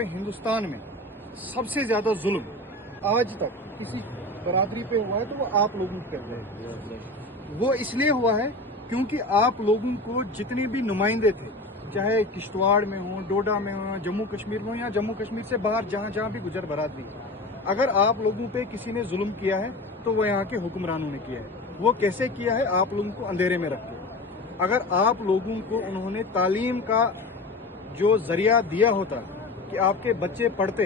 पूरे हिंदुस्तान में सबसे ज्यादा जुल्म आज तक किसी बरादरी पे हुआ है तो वो आप लोगों पे हुआ है। वो इसलिए हुआ है क्योंकि आप लोगों को जितने भी नुमाइंदे थे, चाहे किश्तवाड़ में हो, डोडा में हो, जम्मू कश्मीर में हो या जम्मू कश्मीर से बाहर जहां जहां भी गुजर बरादरी, अगर आप लोगों पे किसी ने जुल्म किया है तो वो यहाँ के हुक्मरानों ने किया है। वो कैसे किया है? आप लोगों को अंधेरे में रख के। अगर आप लोगों को उन्होंने तालीम का जो जरिया दिया होता कि आपके बच्चे पढ़ते,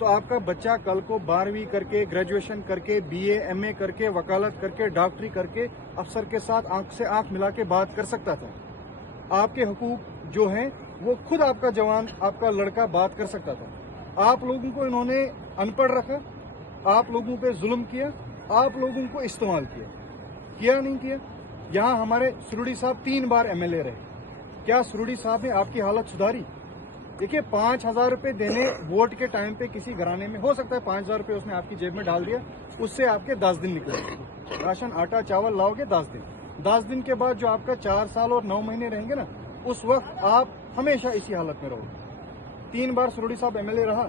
तो आपका बच्चा कल को 12वीं करके, ग्रेजुएशन करके, BA MA करके, वकालत करके, डॉक्टरी करके अफसर के साथ आंख से आंख मिला के बात कर सकता था। आपके हुकूक जो हैं वो खुद आपका जवान, आपका लड़का बात कर सकता था। आप लोगों को इन्होंने अनपढ़ रखा, आप लोगों पे जुल्म किया, आप लोगों को इस्तेमाल किया नहीं किया। यहाँ हमारे सुरुड़ी साहब 3 बार MLA रहे। क्या सुरुड़ी साहब ने आपकी हालत सुधारी? देखिए, 5,000 रुपए देने वोट के टाइम पे किसी घराने में हो सकता है 5,000 रुपए उसने आपकी जेब में डाल दिया, उससे आपके 10 दिन निकले। राशन आटा चावल लाओगे 10 दिन, 10 दिन के बाद जो आपका 4 साल और 9 महीने रहेंगे ना, उस वक्त आप हमेशा इसी हालत में रहोगे। 3 बार सुरुड़ी साहब MLA रहा।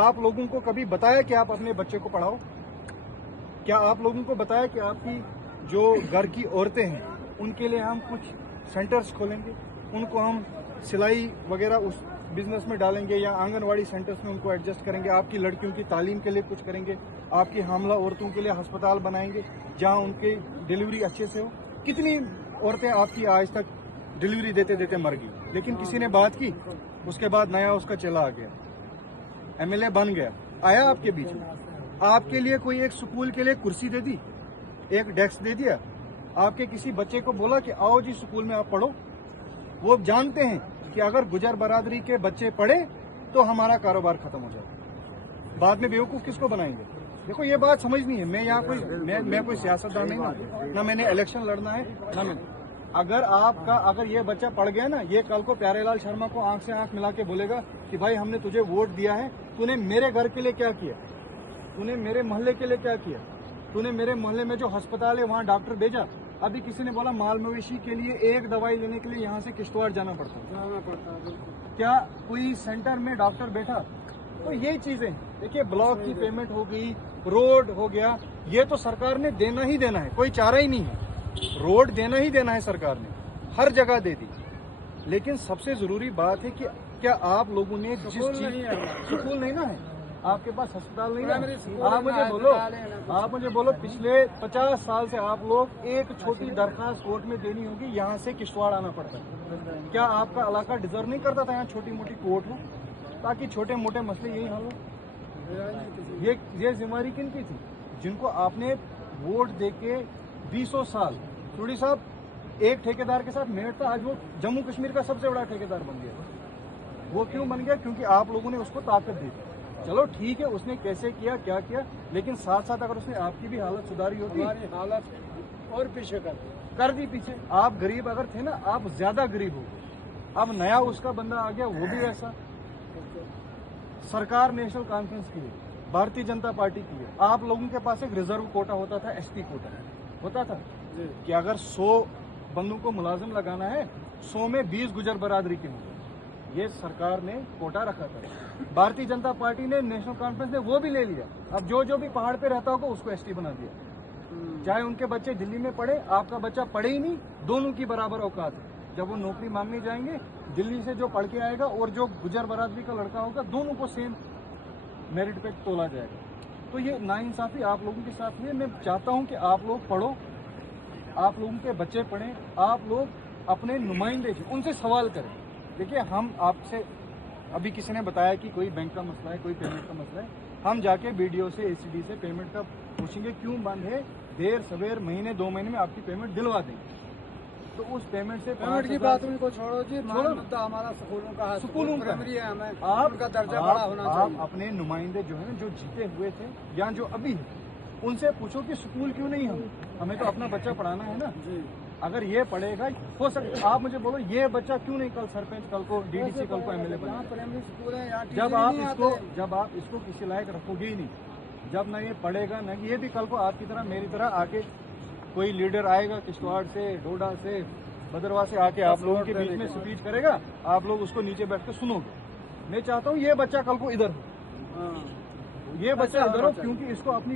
आप लोगों को कभी बताया कि आप अपने बच्चे को पढ़ाओ? क्या आप लोगों को बताया कि आपकी जो घर की औरतें हैं उनके लिए हम कुछ सेंटर्स खोलेंगे, उनको हम सिलाई वगैरह उस बिजनेस में डालेंगे या आंगनवाड़ी सेंटर्स में उनको एडजस्ट करेंगे, आपकी लड़कियों की तालीम के लिए कुछ करेंगे, आपकी हामला औरतों के लिए अस्पताल बनाएंगे जहां उनकी डिलीवरी अच्छे से हो? कितनी औरतें आपकी आज तक डिलीवरी देते देते मर गई, लेकिन किसी ने बात की? उसके बाद नया उसका चेला आ गया, MLA बन गया, आया आपके बीच में। आपके लिए कोई एक स्कूल के लिए कुर्सी दे दी, एक डेस्क दे दिया? आपके किसी बच्चे को बोला कि आओ जी स्कूल में आप पढ़ो? वो जानते हैं कि अगर गुजर बरादरी के बच्चे पढ़े तो हमारा कारोबार खत्म हो जाए। बाद में बेवकूफ किसको बनाएंगे? देखो, ये बात समझनी है। मैं यहाँ मैं कोई सियासतदान नहीं ना मैंने इलेक्शन लड़ना है ना मैंने। अगर ये बच्चा पढ़ गया ना, ये कल को प्यारेलाल शर्मा को आंख से आंख मिला के बोलेगा कि भाई हमने तुझे वोट दिया है, तूने मेरे घर के लिए क्या किया, तूने मेरे मोहल्ले के लिए क्या किया, तूने मेरे मोहल्ले में जो अस्पताल है वहाँ डॉक्टर भेजा। अभी किसी ने बोला माल मवेशी के लिए एक दवाई लेने के लिए यहाँ से किश्तवाड़ जाना पड़ता। क्या कोई सेंटर में डॉक्टर बैठा? तो यही चीजें देखिए, ब्लॉक की पेमेंट हो गई, रोड हो गया, ये तो सरकार ने देना ही देना है, कोई चारा ही नहीं है। रोड देना ही देना है, सरकार ने हर जगह दे दी। लेकिन सबसे जरूरी बात है कि क्या आप लोगों ने जिस चीज, स्कूल नहीं ना है आपके पास, अस्पताल नहीं है, आप मुझे बोलो पिछले 50 साल से आप लोग एक छोटी दरखास्त कोर्ट में देनी होगी, यहाँ से किश्तवाड़ आना पड़ता है। क्या आपका इलाका डिजर्व नहीं करता था यहाँ छोटी मोटी कोर्ट हो, ताकि छोटे मोटे मसले यही हल हो? ये जिम्मेदारी किन की थी? जिनको आपने वोट देके 20 साल, सुरुड़ी साहब एक ठेकेदार के साथ मेहनत था, आज वो जम्मू कश्मीर का सबसे बड़ा ठेकेदार बन गया। वो क्यों बन गया? क्योंकि आप लोगों ने उसको ताकत दी। चलो ठीक है, उसने कैसे किया, क्या किया, लेकिन साथ साथ अगर उसने आपकी भी हालत सुधारी होती, हमारी हालत और पीछे कर दी पीछे। आप गरीब अगर थे ना, आप ज्यादा गरीब हो गए। अब नया उसका बंदा आ गया, वो भी वैसा। सरकार नेशनल कॉन्फ्रेंस की है, भारतीय जनता पार्टी की है। आप लोगों के पास एक रिजर्व कोटा होता था, ST कोटा होता था कि अगर 100 बंदों को मुलाजिम लगाना है, 100 में 20 गुजर बरादरी के होंगे। ये सरकार ने कोटा रखा था। भारतीय जनता पार्टी ने, नेशनल कॉन्फ्रेंस ने वो भी ले लिया। अब जो भी पहाड़ पे रहता होगा उसको ST बना दिया। चाहे उनके बच्चे दिल्ली में पढ़े, आपका बच्चा पढ़े ही नहीं, दोनों की बराबर औकात है। जब वो नौकरी मांगने जाएंगे, दिल्ली से जो पढ़ के आएगा और जो गुजर बरादरी का लड़का होगा, दोनों को सेम मेरिट पे तोला जाएगा। तो ये नाइंसाफी आप लोगों के साथ हुई है। मैं चाहता हूं कि आप लोग पढ़ो, आप लोगों के बच्चे पढ़ें, आप लोग अपने नुमाइंदे उनसे सवाल करें। देखिए, हम आपसे अभी किसी ने बताया कि कोई बैंक का मसला है, कोई पेमेंट का मसला है, हम जाके BDO से, ACD से पेमेंट का पूछेंगे क्यों बंद है, देर सवेर महीने 2 महीने में आपकी पेमेंट दिलवा देंगे। तो उस पेमेंट से पेमेंट की बात उनको छोड़ो जी, मुद्दा हमारा स्कूलों का है, स्कूलों का है, हमें आपका दर्जा बड़ा होना चाहिए। आप अपने नुमाइंदे जो है जो जीते हुए थे या जो अभी है, उनसे पूछो कि स्कूल क्यों नहीं, हमें तो अपना बच्चा पढ़ाना है ना जी। अगर ये पढ़ेगा, हो सकता आप मुझे बोलो, ये बच्चा क्यों नहीं कल सरपंच, कल को DDC, कल को MLA बने? प्राइमरी स्कूल है यहाँ, जब आप इसको किसी लायक रखोगे ही नहीं, जब ना ये पढ़ेगा ना, ये भी कल को आपकी तरह मेरी तरह आके कोई लीडर आएगा किश्तवाड़ से, डोडा से, भद्रवाह से आके आप लोगों के बीच में स्पीच करेगा, आप लोग उसको नीचे बैठ कर सुनोगे। मैं चाहता हूँ ये बच्चा कल को इधर हो, हाँ। ये बच्चा बच्चा इधर हो, होना क्योंकि इसको अपनी